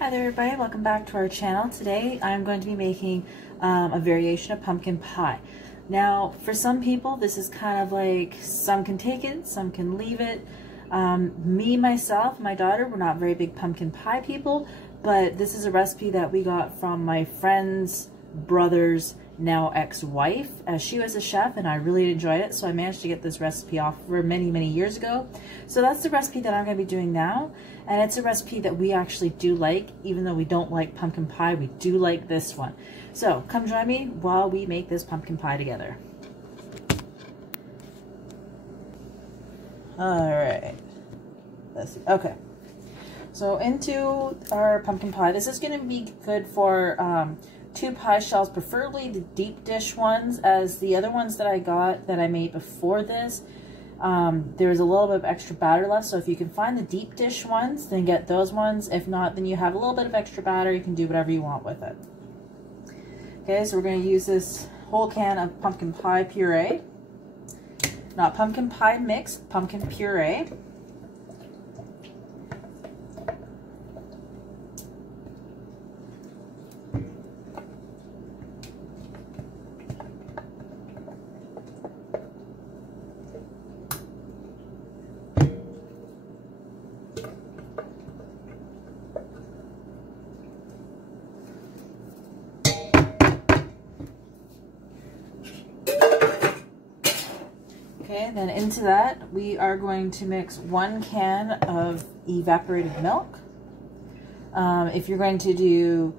Hi there everybody, welcome back to our channel. Today I'm going to be making a variation of pumpkin pie. Now for some people this is kind of like some can take it, some can leave it. Myself, my daughter, we're not very big pumpkin pie people, but this is a recipe that we got from my friend's brother's now ex-wife, as she was a chef and I really enjoyed it, so I managed to get this recipe off for many years ago. So that's the recipe that I'm going to be doing now, and it's a recipe that we actually do like. Even though we don't like pumpkin pie, we do like this one. So come join me while we make this pumpkin pie together. Alright, let's see. Okay, so into our pumpkin pie, this is going to be good for 2 pie shells, preferably the deep dish ones, as the other ones that I got that I made before this, there's a little bit of extra batter left. So if you can find the deep dish ones, then get those ones. If not, then you have a little bit of extra batter. You can do whatever you want with it. Okay, so we're going to use this whole can of pumpkin pie puree. Not pumpkin pie mix, pumpkin puree. Okay, then into that we are going to mix 1 can of evaporated milk. If you're going to do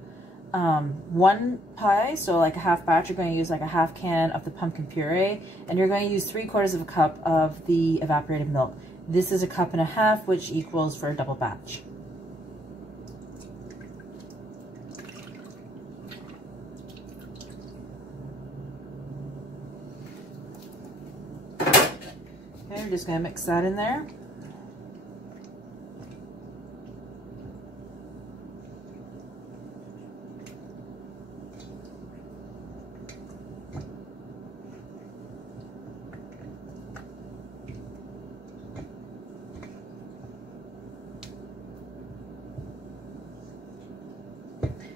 1 pie, so like a half batch, you're going to use like a half can of the pumpkin puree, and you're going to use 3/4 of a cup of the evaporated milk. This is 1.5 cups, which equals for a double batch. Okay, we're just going to mix that in there.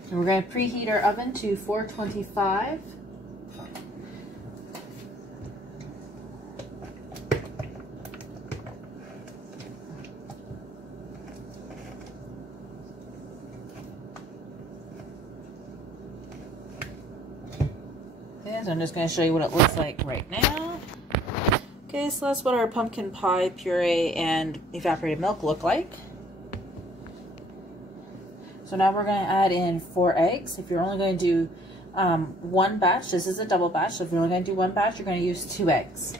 And we're going to preheat our oven to 425. Okay, so I'm just going to show you what it looks like right now. Okay, so that's what our pumpkin pie puree and evaporated milk look like. So now we're going to add in 4 eggs. If you're only going to do 1 batch, this is a double batch, so if you're only going to do 1 batch, you're going to use 2 eggs.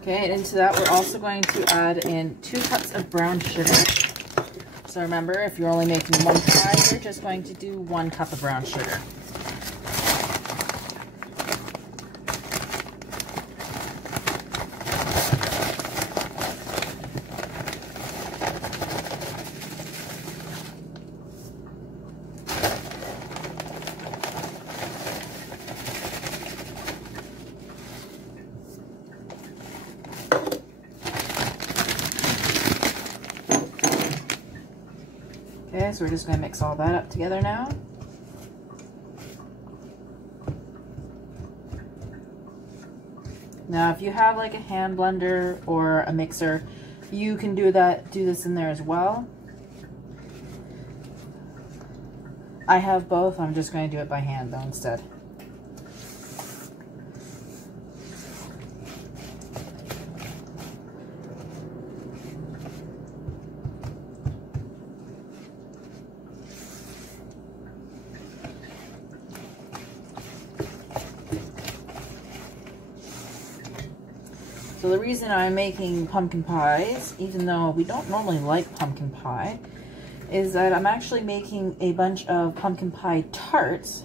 Okay, and into that we're also going to add in 2 cups of brown sugar. So remember, if you're only making 1 pie, you're just going to do 1 cup of brown sugar. Okay, so we're just going to mix all that up together now. Now, if you have like a hand blender or a mixer, you can do this in there as well. I have both. I'm just going to do it by hand though instead. So the reason I'm making pumpkin pies, even though we don't normally like pumpkin pie, is that I'm actually making a bunch of pumpkin pie tarts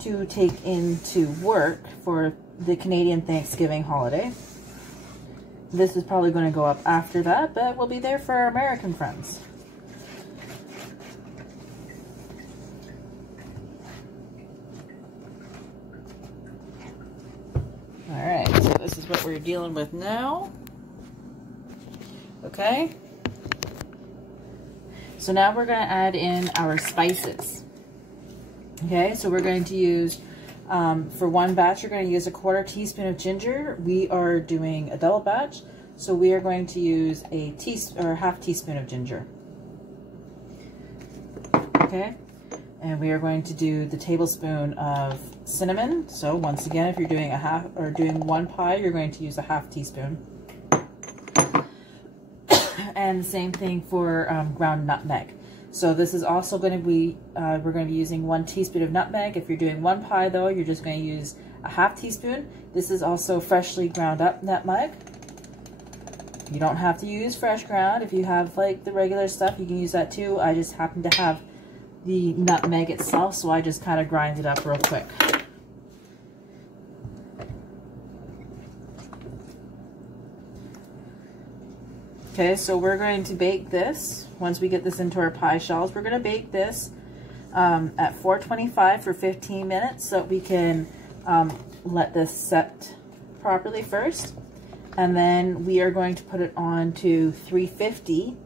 to take into work for the Canadian Thanksgiving holiday. This is probably going to go up after that, but we'll be there for our American friends. Alright, so this is what we're dealing with now. Okay. So now we're going to add in our spices. Okay, so we're going to use, for one batch, you're going to use a 1/4 teaspoon of ginger. We are doing a double batch, so we are going to use a half teaspoon of ginger. Okay, and we are going to do the tablespoon of cinnamon. So once again, if you're doing doing one pie, you're going to use a half teaspoon. And the same thing for ground nutmeg. So this is also going to be, we're going to be using 1 teaspoon of nutmeg. If you're doing one pie though, you're just going to use a half teaspoon. This is also freshly ground up nutmeg. You don't have to use fresh ground. If you have like the regular stuff, you can use that too. I just happen to have the nutmeg itself, so I just kind of grind it up real quick. Okay, so we're going to bake this. Once we get this into our pie shells, we're going to bake this at 425 for 15 minutes so that we can let this set properly first. And then we are going to put it on to 350.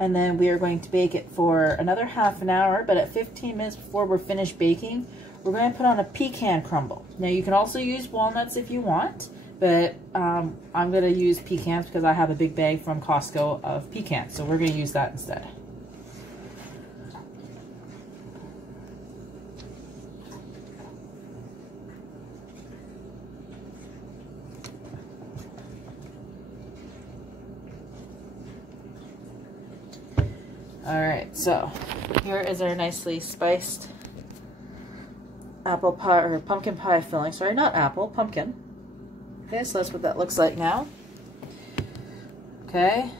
And then we are going to bake it for another half an hour. But at 15 minutes before we're finished baking, we're going to put on a pecan crumble. Now you can also use walnuts if you want. But I'm going to use pecans because I have a big bag from Costco of pecans. So we're going to use that instead. Alright, so here is our nicely spiced apple pie, or pumpkin pie filling. Sorry, not apple, pumpkin. Okay, so that's what that looks like now. Okay.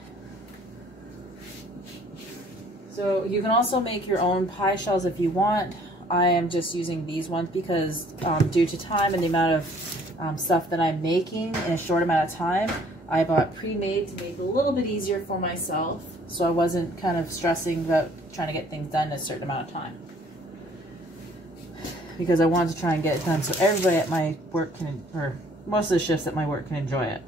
So you can also make your own pie shells if you want. I am just using these ones because due to time and the amount of stuff that I'm making in a short amount of time, I bought pre-made to make it a little bit easier for myself. So I wasn't kind of stressing about trying to get things done in a certain amount of time. Because I wanted to try and get it done so everybody at my work can, or most of the shifts at my work can enjoy it.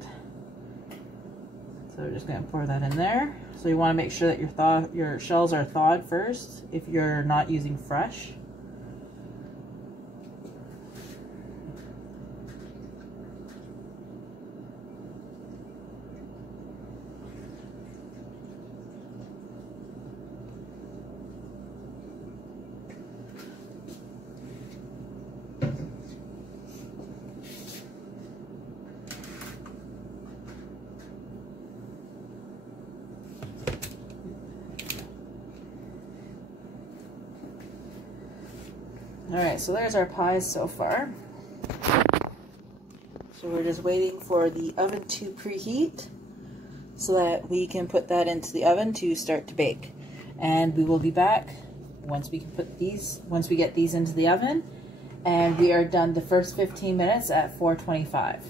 So we're just going to pour that in there. So you want to make sure that your shells are thawed first if you're not using fresh. Alright, so there's our pies so far. So we're just waiting for the oven to preheat so that we can put that into the oven to start to bake. And we will be back once we get these into the oven, and we are done the first 15 minutes at 425.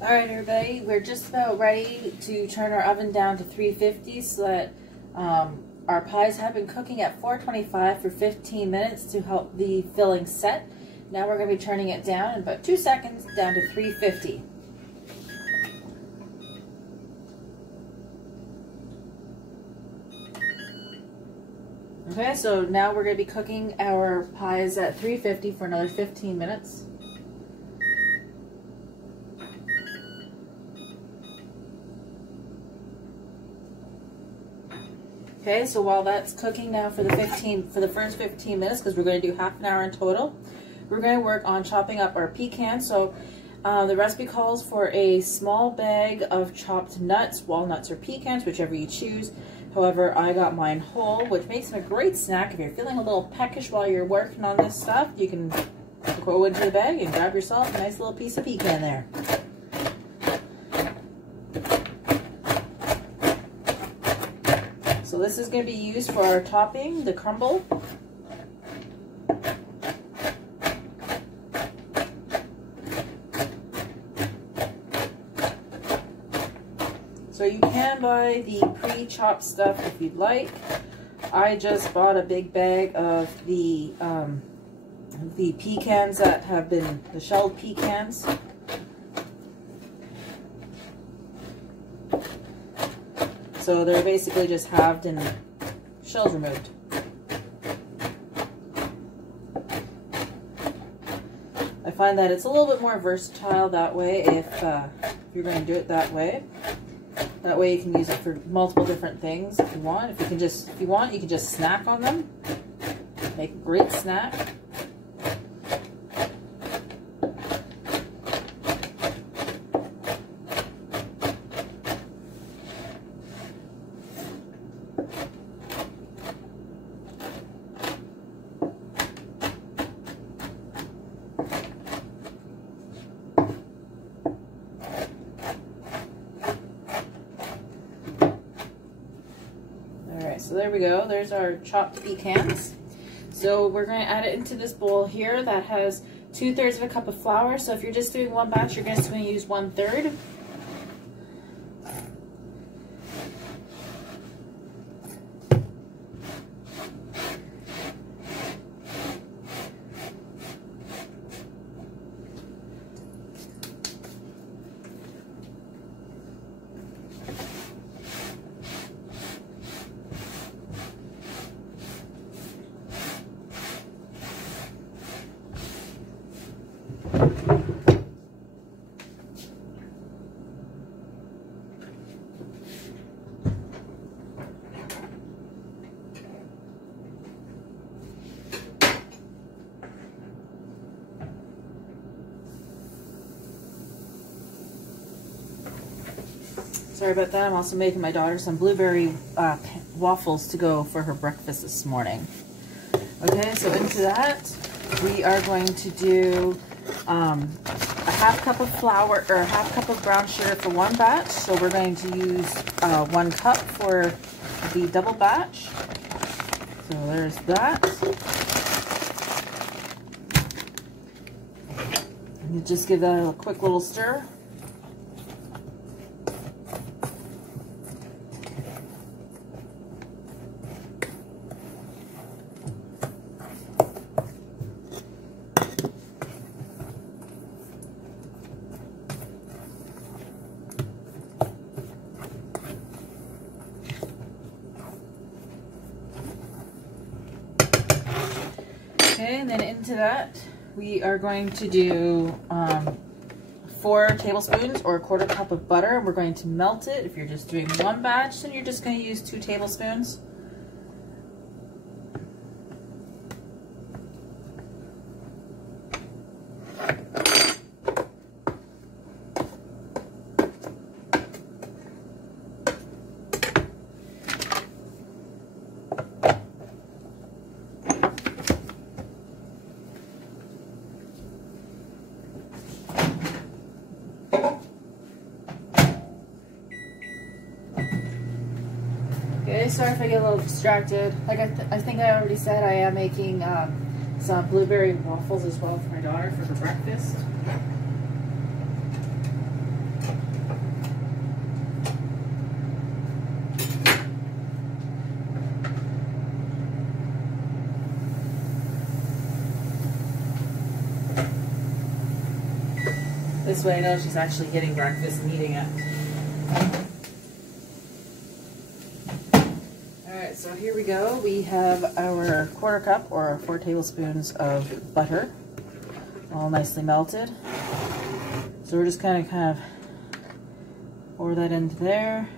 Alright everybody, we're just about ready to turn our oven down to 350 so that our pies have been cooking at 425 for 15 minutes to help the filling set. Now we're going to be turning it down in about 2 seconds down to 350. Okay, so now we're going to be cooking our pies at 350 for another 15 minutes. Okay, so while that's cooking now for the first 15 minutes, because we're going to do half an hour in total, we're going to work on chopping up our pecans. So the recipe calls for a small bag of chopped nuts, walnuts or pecans, whichever you choose. However, I got mine whole, which makes them a great snack. If you're feeling a little peckish while you're working on this stuff, you can go into the bag and grab yourself a nice little piece of pecan there. So this is going to be used for our topping, the crumble. So you can buy the pre-chopped stuff if you'd like. I just bought a big bag of the pecans that have been the shelled pecans. So they're basically just halved and shells removed. I find that it's a little bit more versatile that way if you're going to do it that way. That way you can use it for multiple different things if you want. If you want, you can just snack on them. Make a great snack. So there we go, there's our chopped pecans. So we're going to add it into this bowl here that has 2/3 of a cup of flour. So if you're just doing one batch, you're just going to use 1/3. Sorry about that. I'm also making my daughter some blueberry waffles to go for her breakfast this morning. Okay, so into that, we are going to do a half cup of flour, or a half cup of brown sugar for one batch. So we're going to use 1 cup for the double batch. So there's that. And you just give that a quick little stir. Okay, and then into that, we are going to do 4 tablespoons or 1/4 cup of butter, and we're going to melt it. If you're just doing one batch, then you're just going to use 2 tablespoons. Okay, sorry if I get a little distracted. Like I think I already said, I am making some blueberry waffles as well for my daughter for her breakfast. This way I know she's actually getting breakfast and eating it. Alright, so here we go. We have our 1/4 cup or 4 tablespoons of butter, all nicely melted. So we're just kind of pour that into there.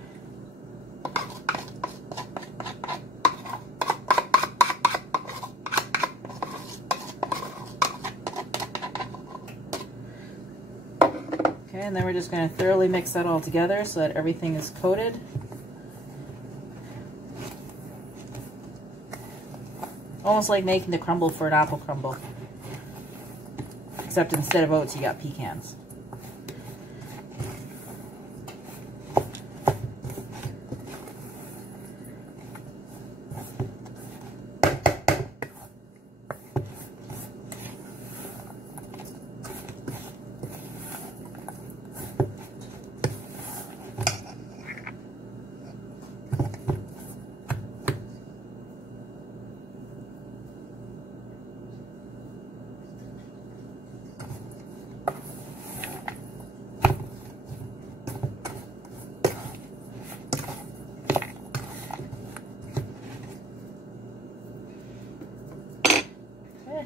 Okay, and then we're just going to thoroughly mix that all together so that everything is coated. Almost like making the crumble for an apple crumble. Except instead of oats, you got pecans.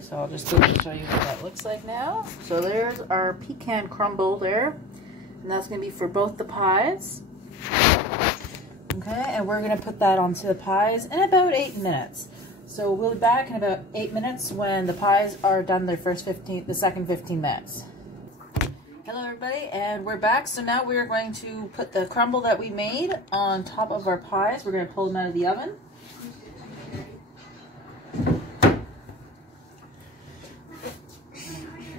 So I'll just quickly show you what that looks like now. So there's our pecan crumble there. And that's going to be for both the pies. Okay, and we're going to put that onto the pies in about 8 minutes. So we'll be back in about 8 minutes when the pies are done the second 15 minutes. Hello everybody, and we're back. So now we're going to put the crumble that we made on top of our pies. We're going to pull them out of the oven.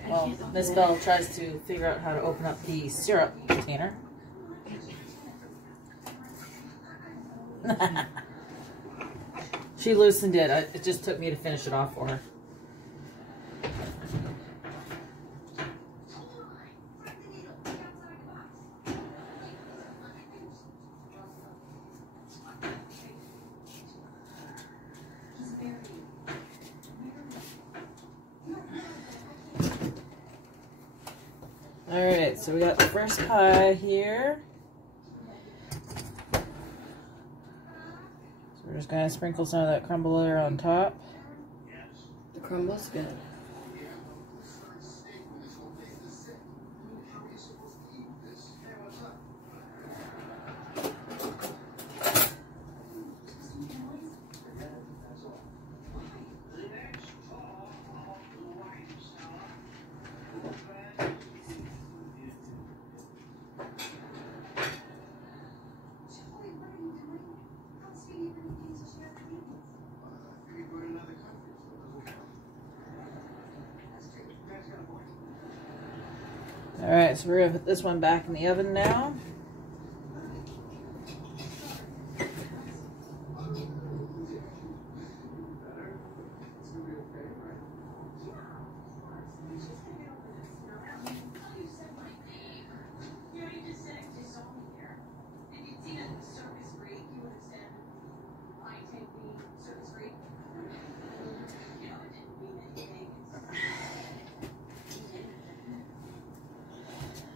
Well, Miss Belle tries to figure out how to open up the syrup container. She loosened it. It just took me to finish it off for her. Alright, so we got the first pie here. So we're just going to sprinkle some of that crumble layer on top. The crumble's good. Alright, so we're going to put this one back in the oven now.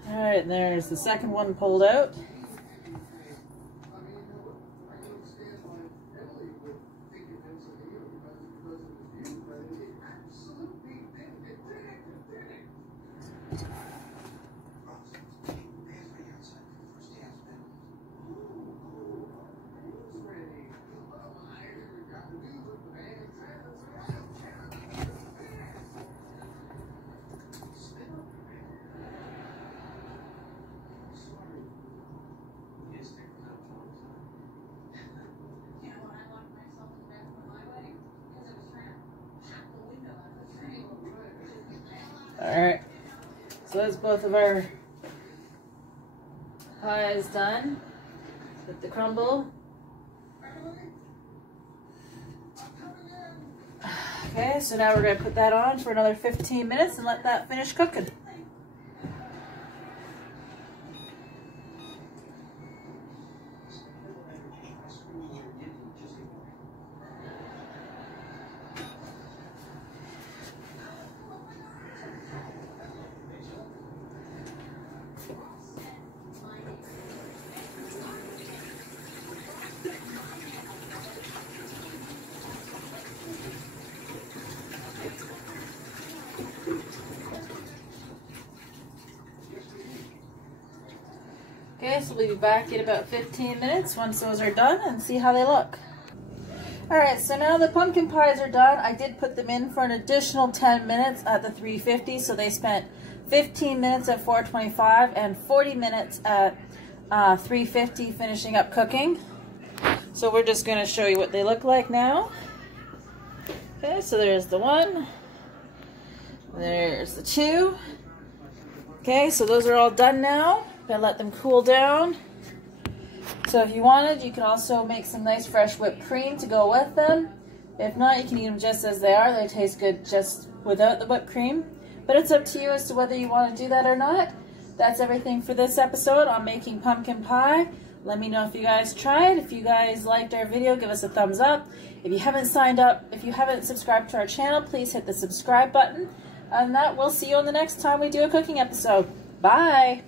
Alright, and there's the second one pulled out. Alright, so that's both of our pies done with the crumble. Okay, so now we're going to put that on for another 15 minutes and let that finish cooking. Okay, so we'll be back in about 15 minutes once those are done and see how they look. Alright, so now the pumpkin pies are done. I did put them in for an additional 10 minutes at the 350, so they spent 15 minutes at 425 and 40 minutes at 350 finishing up cooking. So we're just going to show you what they look like now. Okay, so there's the one. There's the two. Okay, so those are all done now. Gonna let them cool down. So if you wanted, you can also make some nice fresh whipped cream to go with them. If not, you can eat them just as they are. They taste good just without the whipped cream. But it's up to you as to whether you want to do that or not. That's everything for this episode on making pumpkin pie. Let me know if you guys tried. If you guys liked our video, give us a thumbs up. If you haven't signed up, if you haven't subscribed to our channel, please hit the subscribe button. And that we'll see you on the next time we do a cooking episode. Bye!